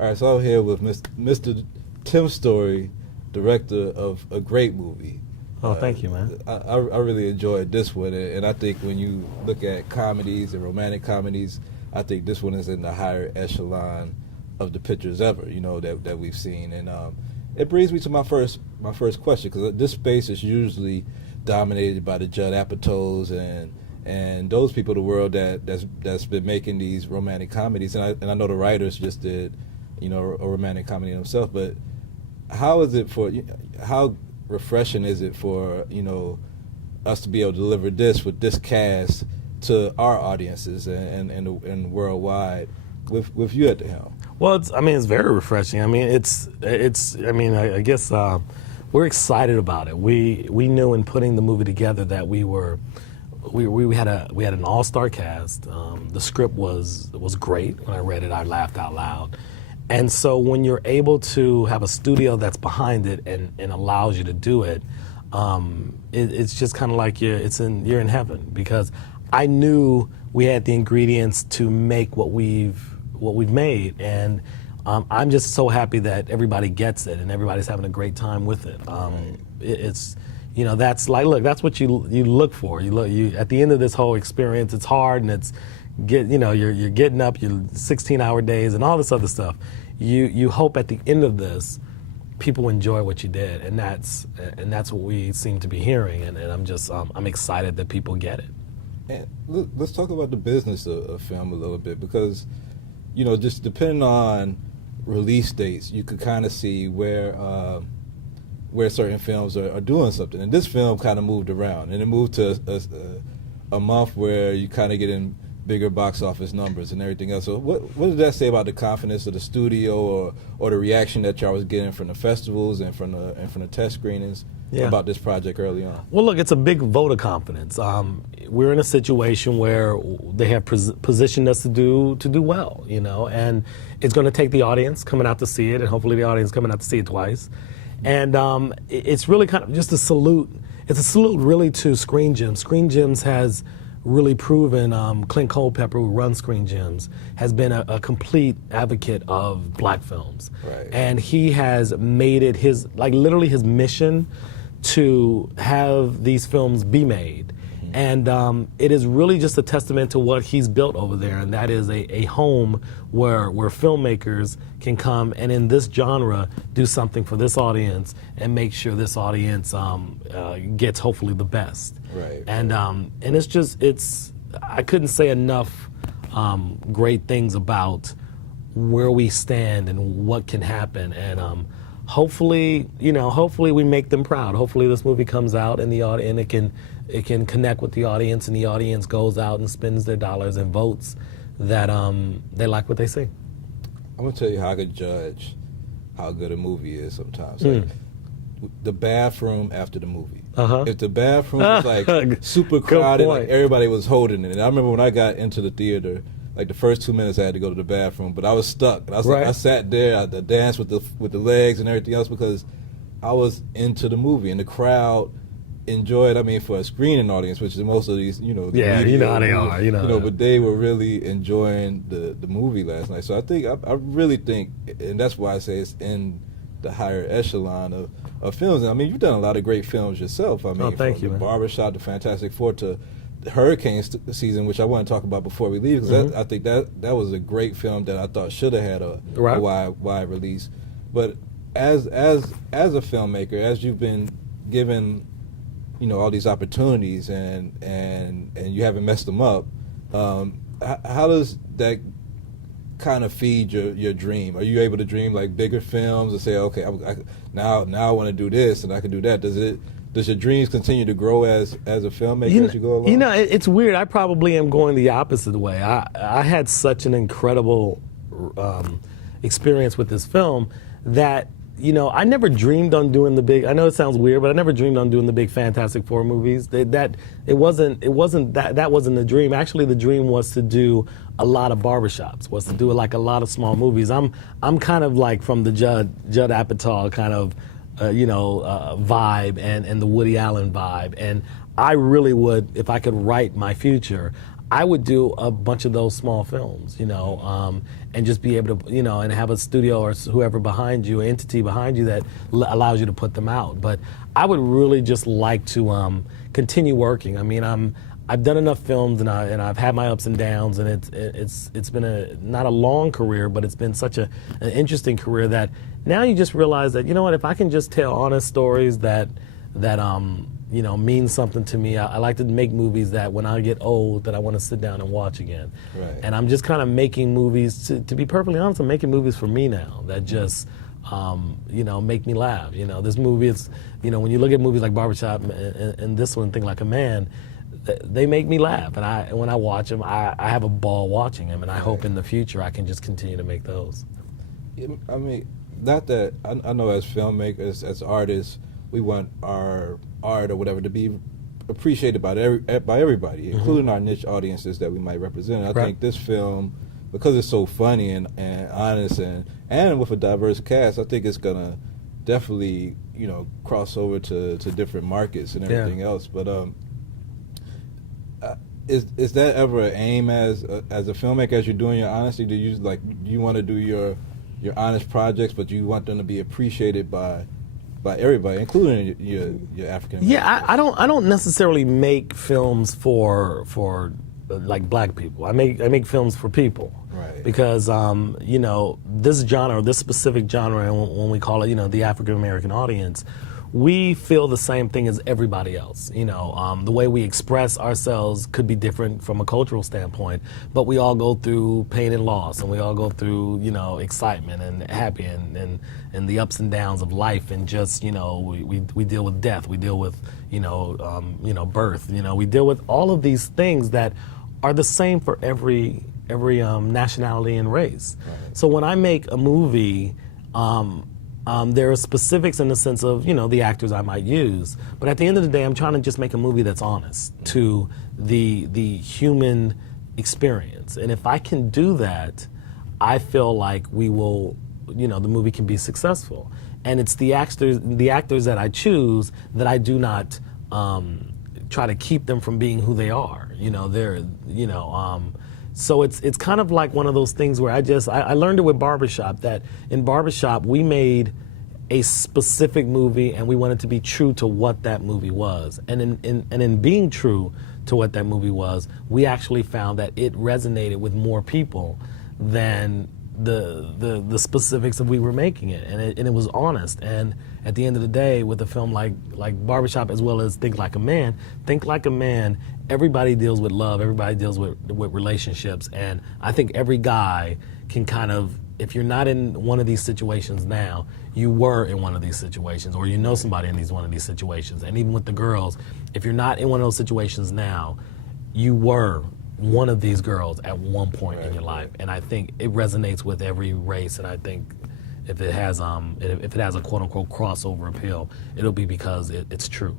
All right, so I'm here with Mr. Tim Story, director of a great movie. Oh, thank you, man. I really enjoyed this one, and I think when you look at comedies and romantic comedies, I think this one is in the higher echelon of the pictures ever, that we've seen. And it brings me to my first question, because this space is usually dominated by the Judd Apatows and those people of the world that's been making these romantic comedies. And I know the writers just did, a romantic comedy themselves. But how refreshing is it for us to be able to deliver this with this cast to our audiences and worldwide with you at the helm? Well, it's very refreshing. I guess we're excited about it. We knew in putting the movie together that we had an all-star cast. The script was great. When I read it, I laughed out loud. And so when you're able to have a studio that's behind it and allows you to do it, it's just kind of like you're in heaven, because I knew we had the ingredients to make what we've made, and I'm just so happy that everybody gets it and everybody's having a great time with it. It's that's like, look, that's what you look for. You at the end of this whole experience, it's hard and you're getting up, your 16-hour days and all this other stuff. You hope at the end of this, people enjoy what you did, and that's what we seem to be hearing. And I'm excited that people get it. And let's talk about the business of film a little bit, because just depending on release dates, you could kind of see where certain films are doing something. And this film kind of moved around, and it moved to a month where you kind of get in bigger box office numbers and everything else. So what did that say about the confidence of the studio or the reaction that y'all was getting from the festivals and from the test screenings about this project early on? Well, look, it's a big vote of confidence. We're in a situation where they have positioned us to do well, and it's going to take the audience coming out to see it, and hopefully the audience coming out to see it twice. And it's really kind of just a salute. It's a salute really to Screen Gems. Screen Gems has really proven, Clint Culpepper, who runs Screen Gems, has been a complete advocate of black films. Right. And he has made it literally his mission to have these films be made. And it is really just a testament to what he's built over there, and that is a home where filmmakers can come and in this genre do something for this audience and make sure this audience gets hopefully the best. Right. And it's I couldn't say enough great things about where we stand and what can happen. And hopefully we make them proud. Hopefully this movie comes out and it can connect with the audience, and the audience goes out and spends their dollars and votes that they like what they see. I'm gonna tell you how I could judge how good a movie is sometimes. Like the bathroom after the movie. If the bathroom was like super crowded, like everybody was holding it. And I remember when I got into the theater, like the first 2 minutes I had to go to the bathroom, but I was stuck. And I sat there, I danced with the legs and everything else, because I was into the movie, and the crowd enjoyed. For a screening audience, which is most of these, how they are, but they were really enjoying the movie last night. So I really think, and that's why I say it's in the higher echelon of films. And you've done a lot of great films yourself. Thank you, the man. Barbershop, the Fantastic Four, to the Hurricane season, which I want to talk about before we leave, because I think that was a great film that I thought should have had a wide release. But as a filmmaker, as you've been given all these opportunities and you haven't messed them up, how does that kind of feed your dream? Are you able to dream like bigger films and say, okay, now I want to do this and I can do that? Does your dreams continue to grow as a filmmaker as you go along? It's weird. I probably am going the opposite way. I had such an incredible experience with this film that I never dreamed on doing the big. I know it sounds weird, but I never dreamed on doing the big Fantastic Four movies. That wasn't the dream. Actually, the dream was to do a lot of barbershops. Was to do like a lot of small movies. I'm kind of like from the Judd Apatow kind of vibe and the Woody Allen vibe. And I really would, if I could write my future, I would do a bunch of those small films, and just be able to, and have a studio or whoever behind you, entity behind you that allows you to put them out. But I would really just like to continue working. I mean, I've done enough films, and I've had my ups and downs, and it's been not a long career, but it's been such an interesting career that now you just realize that, if I can just tell honest stories that mean something to me. I like to make movies that when I get old, that I want to sit down and watch again. Right. And I'm just kind of making movies, to be perfectly honest, I'm making movies for me now that just, make me laugh. This movie is, when you look at movies like Barbershop and this one, Think Like a Man, they make me laugh. And when I watch them, I have a ball watching them, and I hope in the future I can just continue to make those. I mean, not that, I know as filmmakers, as artists, we want our art or whatever to be appreciated by everybody, including our niche audiences that we might represent. I think this film, because it's so funny and honest and with a diverse cast, I think it's gonna definitely cross over to different markets and everything else. But is that ever an aim as a filmmaker, as you're doing your honesty? Do you want to do your honest projects, but you want them to be appreciated by everybody, including your African American? Yeah, I don't necessarily make films for like black people. I make films for people. Right. Because this specific genre, and when we call it the African American audience, we feel the same thing as everybody else. The way we express ourselves could be different from a cultural standpoint, but we all go through pain and loss, and we all go through, excitement and happy and the ups and downs of life, and just, we deal with death, we deal with, birth, we deal with all of these things that are the same for every nationality and race. Right. So when I make a movie, there are specifics in the sense of, the actors I might use. But at the end of the day, I'm trying to just make a movie that's honest to the human experience. And if I can do that, I feel like we will, the movie can be successful. And it's the actors that I choose that I do not try to keep them from being who they are. So it's kind of like one of those things where I learned it with Barbershop, that in Barbershop we made a specific movie and we wanted to be true to what that movie was. And in being true to what that movie was, we actually found that it resonated with more people than the specifics of we were making it. And it was honest. And at the end of the day, with a film like Barbershop, as well as Think Like a Man, everybody deals with love, everybody deals with relationships, and I think every guy can kind of, if you're not in one of these situations now, you were in one of these situations, or somebody in one of these situations. And even with the girls, if you're not in one of those situations now, you were one of these girls at one point in your life. And I think it resonates with every race, and I think if it has a quote-unquote crossover appeal, it'll be because it's true.